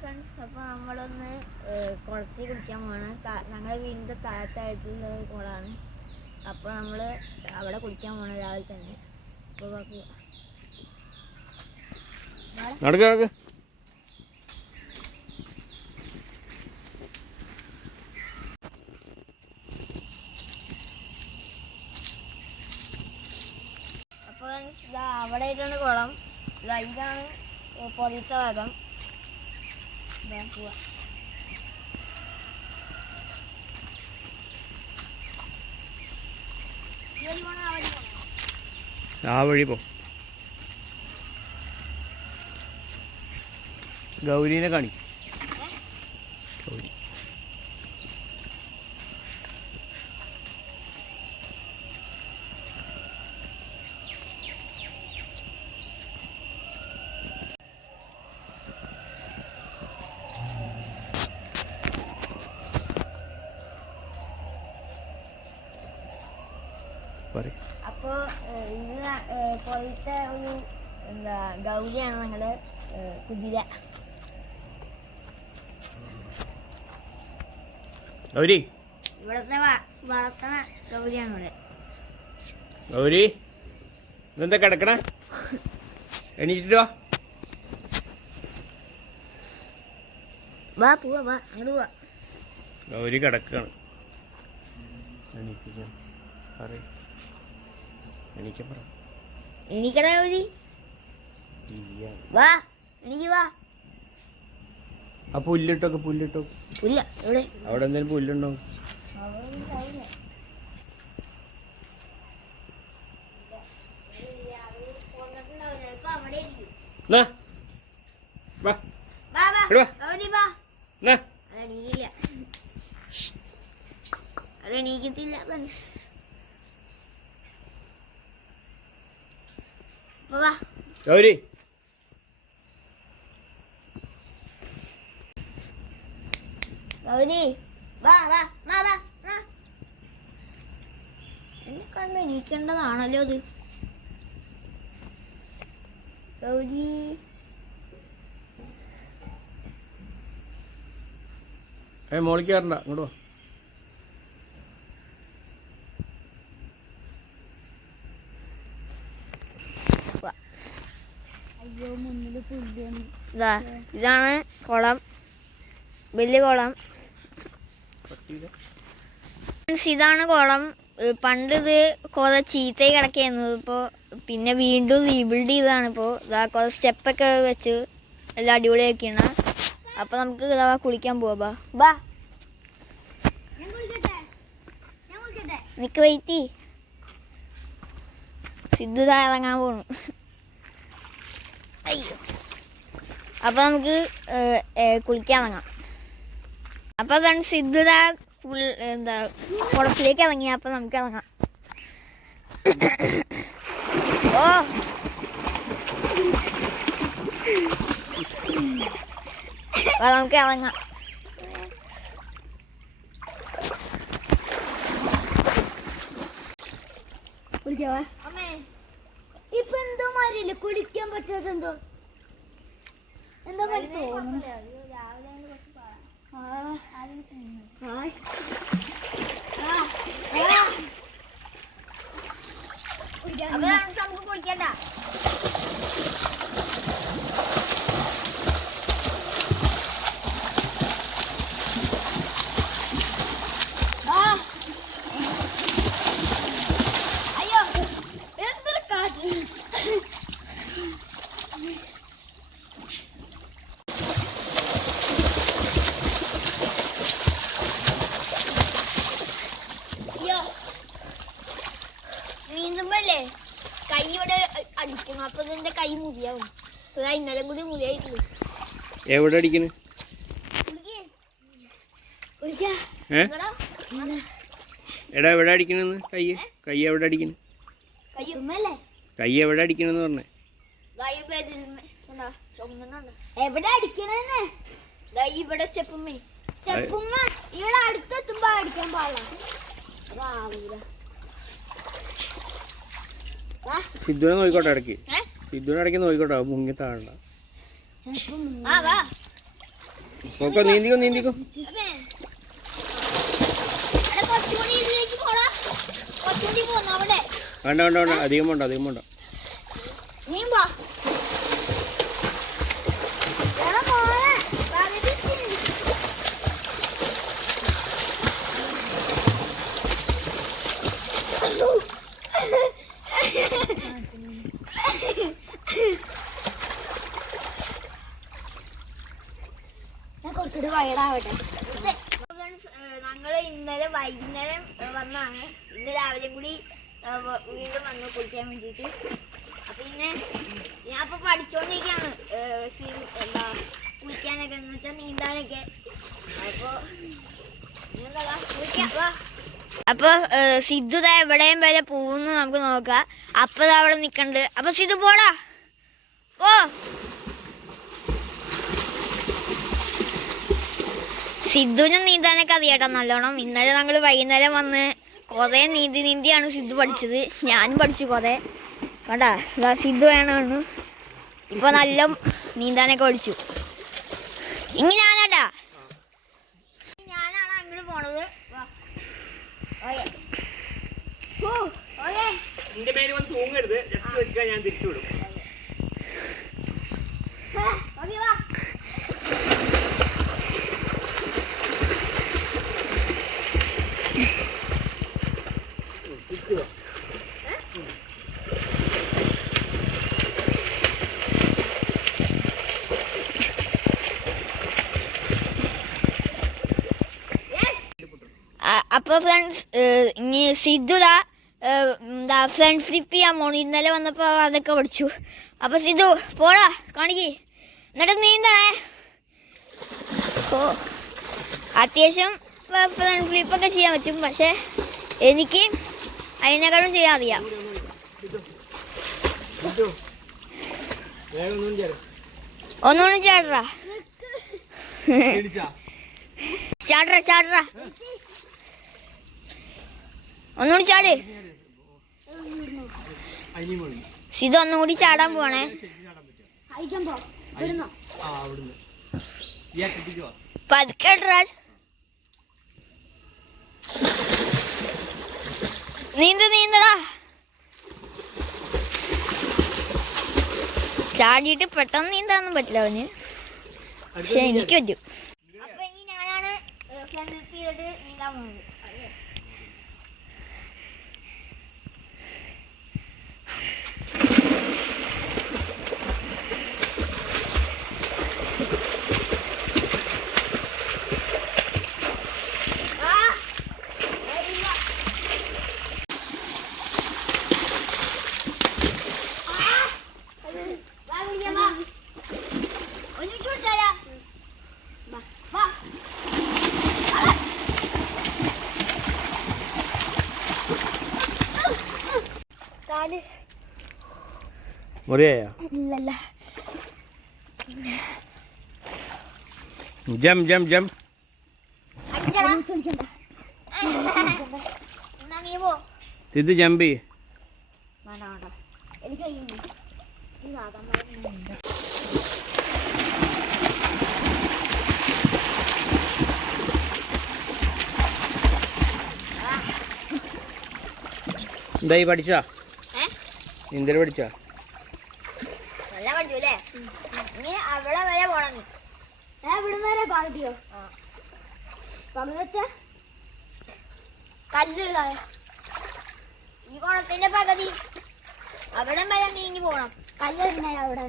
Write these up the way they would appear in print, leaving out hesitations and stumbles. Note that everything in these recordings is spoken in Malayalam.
ഫ്രണ്ട്സ്, അപ്പോൾ നമ്മളൊന്ന് കുളത്തിൽ കുടിക്കാൻ പോവാണ്. ഞങ്ങളുടെ വീടിൻ്റെ താഴത്തായിട്ടുള്ള കുളമാണ്. അപ്പോൾ നമ്മൾ അവിടെ കുടിക്കാൻ പോകണം രാവിലെ തന്നെ. അപ്പോൾ നടക്ക് അപ്പോൾ അവിടെ ആയിട്ടാണ് കുളം. ഇതാണ് പൊതിച്ച ഭാഗം. പോവാ. ആ വഴി പോ. ഗൗരീനെ കാണി. ഗൗരി അപ്പോൾ ഇന്ന് പോലത്തെ ഒരു ഗൗരിയാണ് ഞങ്ങള് കുതിര. ഗൗരി ഇവിടുത്തെ വളർത്തണ ഗൗരിയാണ് ഇവിടെ. ഗൗരി ഇതെന്താ കിടക്കണ? എണീറ്റിട്ട് വാ പോവാ, വാ അങ്ങോട്ട് പോവാ. ഗൗരി കിടക്കാണ്. എണീക്കട ഗൗരി, വാ എണീക്ക് വാ. ആ പുല്ലിട്ടോക്ക്. പുല്ല എവിടെ? അവിടെ എന്തെങ്കിലും പുല്ലുണ്ടോ? അതെണീക്കത്തില്ല. ഗൗരി ഗൗരി വാ വാ വാ വാ. എന്നെ കണ്ട് എണീക്കേണ്ടതാണല്ലോ അത്. ഗൗരി മോളിക്ക് കയറണ്ട, അങ്ങോട്ട് വാ. ഇതാണ് കുളം, വലിയ കുളം. ഇതാണ് കുളം. പണ്ട് ഇത് കുറെ ചീത്തയായി കിടക്കായിരുന്നു. ഇപ്പോൾ പിന്നെ വീണ്ടും റീബിൽഡ് ചെയ്തതാണ്. ഇപ്പോൾ കുറെ സ്റ്റെപ്പൊക്കെ വെച്ച് എല്ലാം അടിപൊളിയാക്കിയാണ്. അപ്പോൾ നമുക്ക് ഇതാ കുളിക്കാൻ പോവാ. ബാ നിക്ക് വെയിറ്റ്. സിദ്ധു ഇറങ്ങാൻ പോണു. അയ്യോ. അപ്പോൾ നമുക്ക് കുളിക്കാൻ ഇറങ്ങാം. അപ്പോൾ തന്നെ സിദ്ധു ഫുൾ കുളത്തിലേക്ക് ഇറങ്ങി. അപ്പോൾ നമുക്ക് ഇറങ്ങാം. ഓ അപ്പോൾ നമുക്ക് ഇറങ്ങാം. ഇപ്പൊ എന്തോ മാറിയില്ല, കുളിക്കാൻ പറ്റാത്ത എന്തോ മാറി തോന്നുന്നു. നമുക്ക് കുളിക്കണ്ട. അയ്യോ എന്തൊരു കാറ്റ്. നീന്തുമ്പല്ലേ കൈയോടെ അടിക്കണം. അപ്പൊ എന്റെ കൈ മുറിയാവും. ഇന്നലെ കൂടി മുറിയായിട്ടുള്ളൂ. എവിടെ അടിക്കണ്? എടാ എവിടെ അടിക്കണെന്ന്? കൈ എവിടെ അടിക്കണ്? കൈ എവിടെ അടിക്കണെന്ന് പറഞ്ഞേ? എവിടെ അടിക്കണെന്ന്? ഇവിടെ സ്റ്റെപ്പുമ്മ ഇവിടെ അടുത്തെത്തുമ്പോ അടിക്കാൻ പാടില്ല. സിദ്ധുനെ നോക്കിക്കോട്ടെ ഇടയ്ക്ക്. സിദ്ധുനെ ഇടയ്ക്ക് നോക്കിക്കോട്ടെ, മുങ്ങി താഴണ്ട. നോക്കോ, നീന്തിക്കോ നീന്തിക്കോ. വേണ്ട വേണ്ട വേണ്ട, അധികം വേണ്ട അധികം വേണ്ട. കുറച്ചുകൂടി വൈഡാവട്ടെ. ഞങ്ങള് ഇന്നലെ വൈകുന്നേരം വന്നാണ്. ഇന്ന് രാവിലെ കൂടി വീണ്ടും വന്നു കുളിക്കാൻ വേണ്ടിയിട്ട്. അപ്പൊ പിന്നെ ഞാൻ ഇപ്പൊ പഠിച്ചോണ്ടിരിക്കാണ് എന്താ കുളിക്കാനൊക്കെ, എന്ന് വെച്ചാൽ നീന്താനൊക്കെ. അപ്പൊ സിദ്ധു എവിടെയും വരെ പോകുന്നു നമുക്ക് നോക്കാം. അപ്പൊ അവിടെ നിക്കണ്ട്. അപ്പൊ സിദ്ധു പോടാ, ഓ സിദ്ധുവിനും നീന്താനൊക്കെ അറിയാട്ടോ നല്ലോണം. ഇന്നലെ ഞങ്ങൾ വൈകുന്നേരം വന്ന് കുറേ നീന്തിയാണ് സിദ്ധു പഠിച്ചത്. ഞാനും പഠിച്ചു കുറേ. കണ്ടാ സിദ്ധു വേണമാണ് ഇപ്പൊ നല്ല നീന്താനൊക്കെ പഠിച്ചു. ഇങ്ങനെയാണേട്ടാ, ഞാനാണ് അങ്ങോട്ട് പോണത്. നിന്റെ പേര് വന്ന് തൂങ്ങരുത്, ജസ്റ്റ് വെക്കുക, ഞാൻ തിരിച്ചു വിടും. അപ്പൊ ഫ്രണ്ട്സ്, ഇനി സിദ്ധു എന്താ ഫ്രണ്ട് ഫ്ലിപ്പ് ചെയ്യാൻ പോണു. ഇന്നലെ വന്നപ്പോ അതൊക്കെ പഠിച്ചു. അപ്പൊ സിദ്ധു പോടാ, കാണിക്ക്, എന്നിട്ട് നീന്തണേ. ഓ അത്യാവശ്യം ഫ്രണ്ട് ഫ്ലിപ്പൊക്കെ ചെയ്യാൻ പറ്റും. പക്ഷെ എനിക്ക് അതിനേക്കാളും ചെയ്യാൻ അറിയാം. ഒന്നുകൂടി ചാടറാ ചാടറ ചാടറ ഒന്നുകൂടി ചാട്. സിദ്ധു ഒന്നും കൂടി ചാടാൻ പോവാണേ. പതുക്കെ നീന്തടാ. ചാടിയിട്ട് പെട്ടെന്ന് നീന്താനൊന്നും പറ്റില്ല അവന്, പക്ഷെ എനിക്ക് പറ്റും. അപ്പൊ ഇനി ഞാനാണ് ചെയ്തിട്ട് നീന്താൻ പോകുന്നത്. മുറിയായോ? ഇല്ലല്ല. ജം ജം ജം. സിദ്ധു ജമ്പ് ചെയ്യ്. എന്തായി പഠിച്ചാ? നീന്തൽ പഠിച്ചാ? നല്ല പഠിച്ചു അല്ലേ? ഇനി അവിടെ വരെ പോണം. നീ ഇവിടെ വരെ പകുതിയോ? പകുതി വെച്ച കല്ലുള്ള ഈ കുളത്തിന്റെ പകുതി അവിടെ വരെ നീങ്ങി പോണം. കല്ല് അവിടെ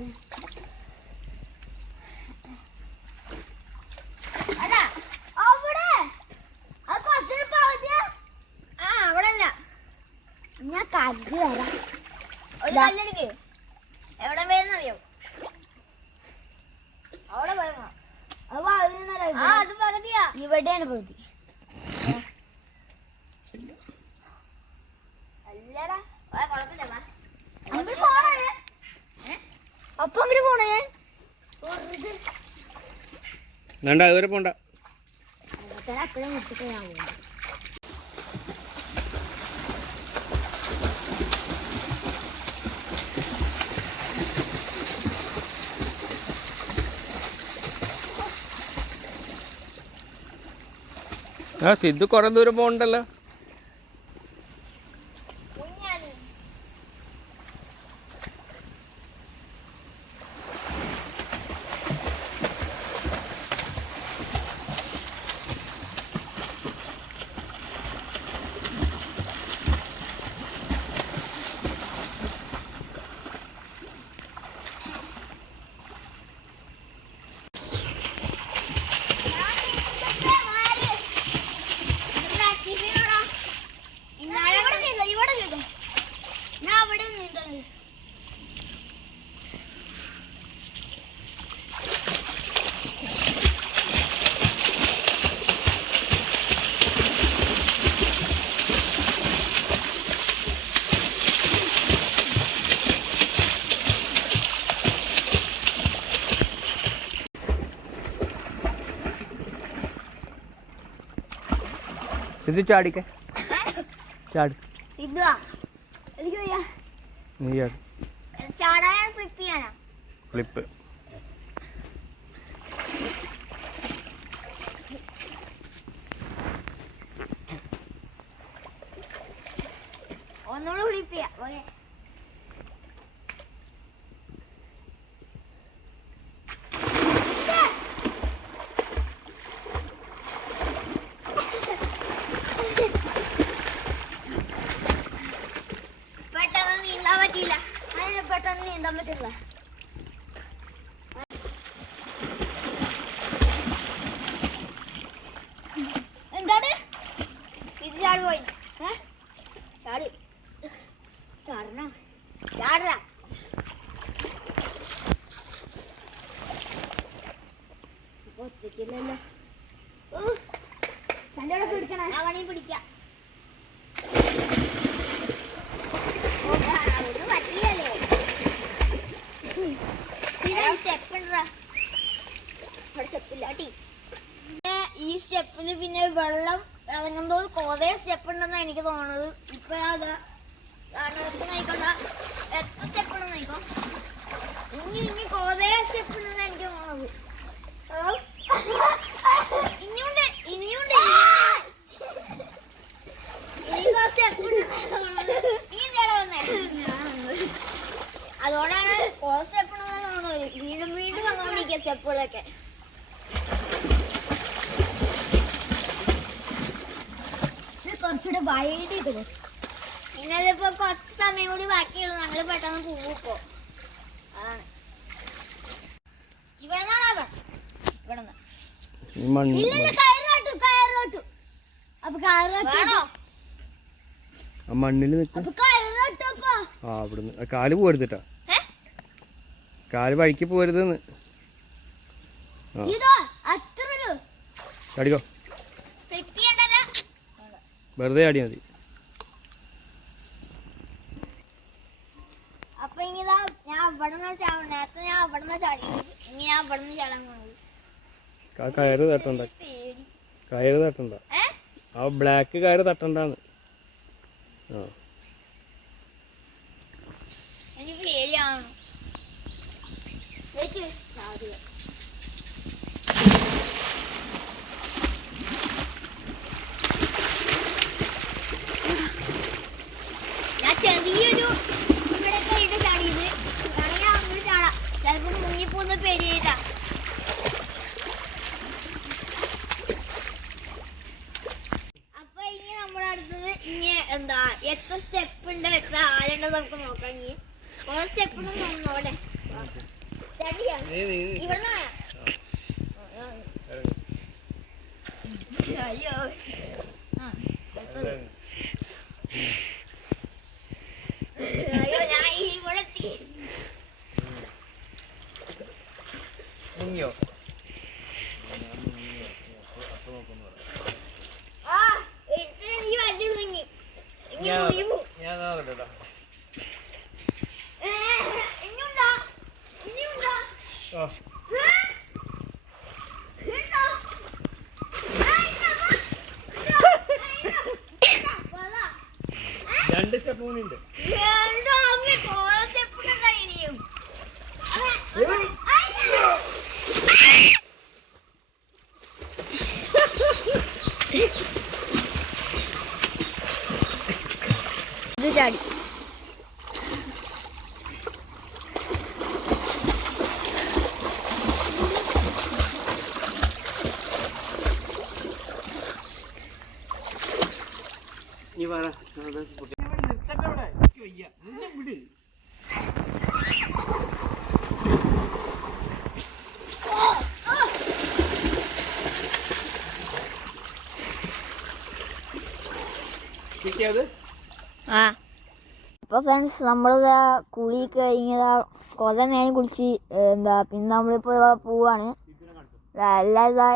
അവിടെല്ല. ഞാൻ കല്ല് തരാം. ഒരു കല്ലെടുക്ക്. എവിടെ വരുന്നറിയോ? അവിടെ പോയോ? അത് പകുതിയാ. ഇവിടെയാണ് പകുതി. അല്ലടാ കുഴപ്പമില്ല. അപ്പൊ അങ്ങോട്ട് പോണേ. വേണ്ട, അതുവരെ പോണ്ട. അപ്പഴേ മുട്ടിട്ട് ഞാൻ പോകും. ആ സിദ്ധു കുറെ ദൂരം പോകണ്ടല്ലോ. സിദ്ധു ചാടിക്കേ, ചാട്. നീ ഫ്ലിപ്പ്. ഒന്നുകൂടെ ഫ്ലിപ്പ് ചെയ്യാം. പെട്ടെന്ന് നീന്താൻ പറ്റില്ല. എന്താണ് ഇത്? ചാട് പോയി. ചാട് ചാടണ ചാട. ഒറ്റയ്ക്കില്ലല്ലോ. തൻ്റെ അവിടെ പിടിക്കണ. ഞാൻ വേണമെങ്കിൽ പിടിക്കാം. ഈ സ്റ്റെപ്പില് പിന്നെ വെള്ളം ഇറങ്ങുമ്പോൾ കുറേ സ്റ്റെപ്പ് ഉണ്ടെന്നാ എനിക്ക് തോന്നുന്നത്. ഇപ്പൊ അതാ നോയിക്കോണ്ട എത്ര സ്റ്റെപ്പ് ഉണ്ടെന്ന് നോക്കോ. ഇനി കുറേ സ്റ്റെപ്പ് ഉണ്ടെന്നാ എനിക്ക് തോന്നുന്നത്. ഇനിയുണ്ട് ഇനിയുണ്ട് ഇനി സ്റ്റെപ്പ് അതോടാണ് കുറേ സ്റ്റെപ്പ് ഉണ്ടെന്നാ തോന്നുന്നത്. വീണ്ടും വീണ്ടും വന്നോണ്ടിരിക്കുക സ്റ്റെപ്പുകളൊക്കെ. കുറച്ചുകൂടെ വൈഡ് ചെയ്ത് പിന്നെ അതിപ്പോ കുറച്ച് സമയം കൂടി ബാക്കിയുള്ളൂ. ഞങ്ങള് പെട്ടെന്ന് പോവും ഇപ്പോ. അതാണ് ഇവിടെ മണ്ണിൽ കാല് പോരുതിട്ടാ, കാല് വഴിക്ക് പോരുതെന്ന്. ചാടിക്കോ, വെറുതെ ചാടിയാ മതി. അപ്പൊ ഇനിതാ ഞാൻ അവിടെ നേരത്തെ ഞാൻ അവിടെ ചാടി. ഇനി ഞാൻ അവിടെ നിന്ന് ചാടാൻ പോണത്. കയറ് തട്ടണ്ട, കയറ് തട്ടണ്ട. ആ ബ്ലാക്ക് കയറ് തട്ടണ്ടാന്ന്. എനിക്ക് പേടിയാണ്. ഞാൻ ചെറിയൊരു ഇവിടെ കഴിഞ്ഞ ചാടിയത്. വേണമെങ്കിൽ അങ്ങോട്ട് ചാടാം. ചിലപ്പോൾ മുങ്ങിപ്പോന്ന് പേടിയായിട്ടാ. അപ്പൊ ഇനി നമ്മുടെ അടുത്തത് ഇനി എന്താ എത്ര സ്റ്റെപ്പ് ഉണ്ട്, എത്ര ആളുണ്ട് നമുക്ക് നോക്കാം. ഇനി ഓരോ സ്റ്റെപ്പ് ഉണ്ടെന്ന് തോന്നുന്നു. അവിടെ ഇവിടെ അയ്യോ അയ്യോ ഞാൻ ഇവിടെ എത്തി. ഈ വണ്ടി മുങ്ങി. ഇനിയുണ്ടോ ഇനിയുണ്ടോ? രണ്ട് സ്റ്റെപ്പ് ഉണ്ട്. ഇത് ചാടി. നീ പറ കിട്ടിയത്. ആ അപ്പോൾ ഫ്രണ്ട്സ് നമ്മളിതാ കുളി കഴിഞ്ഞതാ കുറേ നേരം കുളിച്ച് പിന്നെ നമ്മളിപ്പോൾ പോവാണ്. എല്ലാവരും ഇതാ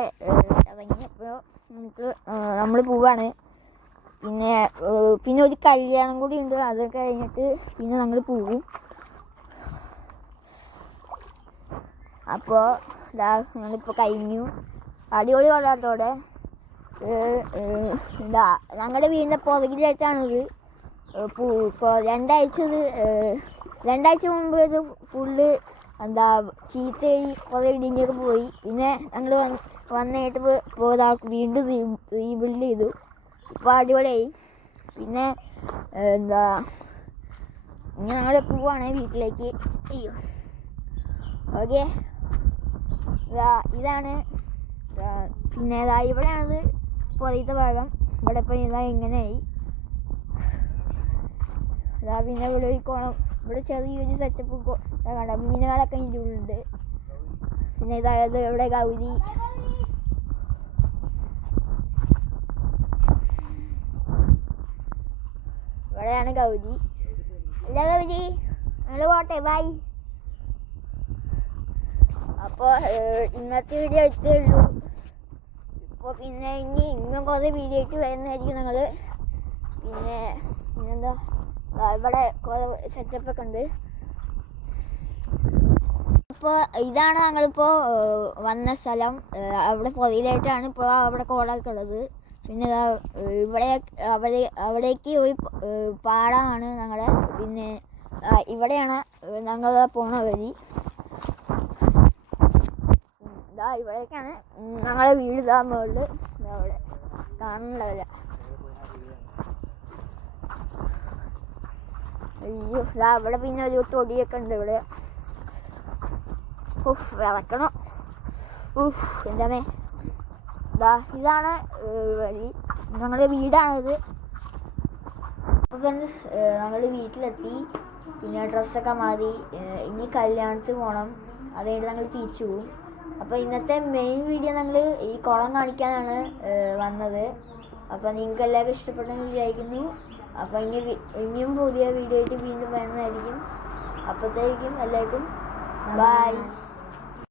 ഇറങ്ങിയപ്പോൾ നമുക്ക് നമ്മൾ പോവാണ്. പിന്നെ ഒരു കല്യാണം കൂടി ഉണ്ട്. അതൊക്കെ കഴിഞ്ഞിട്ട് പിന്നെ ഞങ്ങൾ പോകും. അപ്പോൾ ഇതാ ഞങ്ങളിപ്പോൾ കഴിഞ്ഞു. അടിപൊളി വെള്ളത്തോടെ എന്താ ഞങ്ങളുടെ വീടിൻ്റെ പുറകിലായിട്ടാണിത്. ഇപ്പോൾ രണ്ടാഴ്ച മുമ്പ് ഇത് ഫുള്ള് എന്താ ചീത്തയായി കുറേ ഇടിഞ്ഞൊക്കെ പോയി. പിന്നെ ഞങ്ങൾ വന്നിട്ട് പോയതാ വീണ്ടും റീബിൽഡ് ചെയ്തു. ഇപ്പോൾ അടിപൊളിയായി. പിന്നെ എന്താ ഇനി ഞങ്ങൾ പോവാണ് വീട്ടിലേക്ക്. അയ്യോ ഓക്കെ ഇതാണ്. പിന്നെ ഇവിടെയാണത് പുറത്തെ ഭാഗം. ഇവിടെ ഇപ്പം ഇതാ ഇങ്ങനെയായി. പിന്നെ ഇവിടെ ഈ കോണം ഇവിടെ ചെറിയൊരു സെറ്റപ്പ് കണ്ട മീനുകളൊക്കെ ഇതിൻ്റെ ഉള്ളിലുണ്ട്. പിന്നെ ഇതായത് ഇവിടെ ഗൗരി. ഇവിടെയാണ് ഗൗരി. അല്ല ഗൗരി ഞങ്ങൾ പോട്ടെ, ബൈ. അപ്പോൾ ഇന്നത്തെ വീഡിയോ ഇത്രേ ഉള്ളൂ. ഇപ്പോൾ പിന്നെ ഇനിയും കുറേ വീഡിയോ ആയിട്ട് വരുന്നതായിരിക്കും ഞങ്ങൾ. പിന്നെന്താ ഇവിടെ കുറേ സെറ്റപ്പൊക്കെ ഉണ്ട്. അപ്പോൾ ഇതാണ് ഞങ്ങളിപ്പോൾ വന്ന സ്ഥലം. അവിടെ പുറയിലായിട്ടാണ് ഇപ്പോൾ അവിടെ കോളൊക്കെ ഉള്ളത്. പിന്നെ അവിടേക്ക് ഒരു പാടമാണ് ഞങ്ങളുടെ. പിന്നെ ഇവിടെയാണ് ഞങ്ങൾ പോണ വഴി. ഇവിടേക്കാണ് ഞങ്ങളുടെ വീട്. ഇതാ മുകളിൽ അവിടെ കാണുന്നില്ല. അയ്യോ ഇവിടെ പിന്നെ ഒരു തൊടിയൊക്കെ ഉണ്ട് ഇവിടെ. വിളക്കണം. എൻ്റെ അമ്മേ ഇതാണ് വഴി. ഞങ്ങളുടെ വീടാണിത്. അപ്പോൾ ഫ്രണ്ട്സ് ഞങ്ങൾ വീട്ടിലെത്തി. പിന്നെ ഡ്രസ്സൊക്കെ മാറി. ഇനി കല്യാണത്തിന് പോകണം. അത് കഴിഞ്ഞിട്ട് ഞങ്ങൾ തിരിച്ചു പോകും. അപ്പോൾ ഇന്നത്തെ മെയിൻ വീഡിയോ ഞങ്ങൾ ഈ കുളം കാണിക്കാനാണ് വന്നത്. അപ്പോൾ നിങ്ങൾക്ക് എല്ലാവർക്കും ഇഷ്ടപ്പെട്ടെന്ന് വിചാരിക്കുന്നു. അപ്പോൾ ഇനിയും പുതിയ വീഡിയോ ആയിട്ട് വീണ്ടും വരുന്നതായിരിക്കും. അപ്പോഴത്തേക്കും എല്ലാവർക്കും ബൈ.